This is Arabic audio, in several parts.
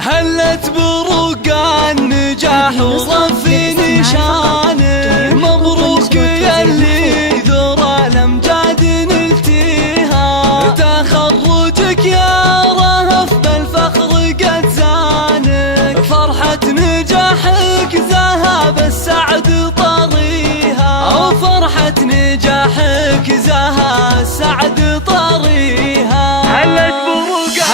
هلت برقع النجاح وصفي نشانه، مبروك ياللي ذرى الامجاد نلتيها، تخرجك يا رهف بالفخر قد زانك، فرحة نجاحك ذهب السعد طريها، فرحة نجاحك زاها السعد طريها.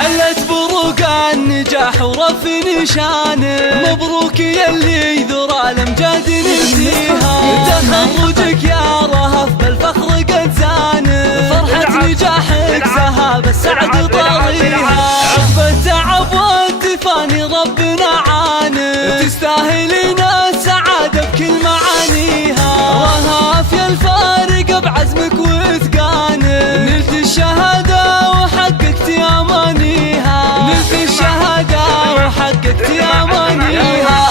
هلت بروقع النجاح ورفي نشانه، مبروك ياللي ذرى الامجاد نلتيها، تخرجك يا رهف بالفخر قد زانه، فرحة نجاحك ذهب السعد طريها، عقب التعب والتفاني ربنا عانه، تستاهلين السعادة بكل معانيها، رهف يا الفارق بعزمك واتقانه، نلت الشهادة وحققت امانيها، نلت الشهادة وحققت امانيها،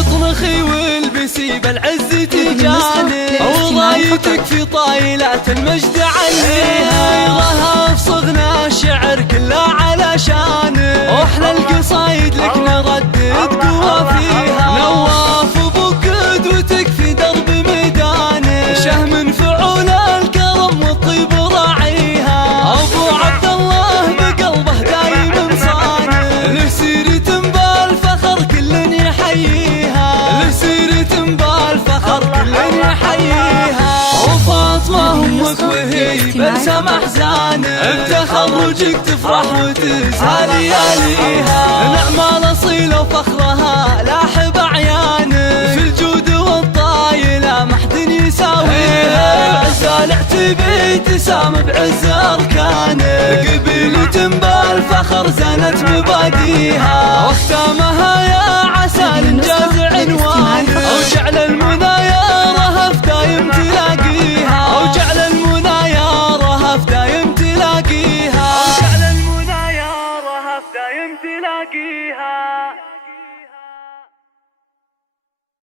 اطنخي والبسي بالعز تجاني، ورايتك في طايلات المجد عليها، رهف صغنا الشعر كله علشانه، واحلى القصايد لك نردد قوة فيها، نواف ابوك قدوتك في درب ميدانه، شهم فعول الكرم والطيب راعيها، ابو عبد الله بقلبه دايم صانه، له سيرة بالفخر كل يحييها، له سيرة بالفخر كل يحييها، وفاطمة امك وهي بلسم احزانه، بتخرجك تفرح وتزهى لياليها، نعم الاصيله وفخرها لاح بعيانه، في الجود والطايله ما حد يساويها، عزال اعتبي تسام بعز اركانه، قبيلة بالفخر زانت مباديها، واختامها يا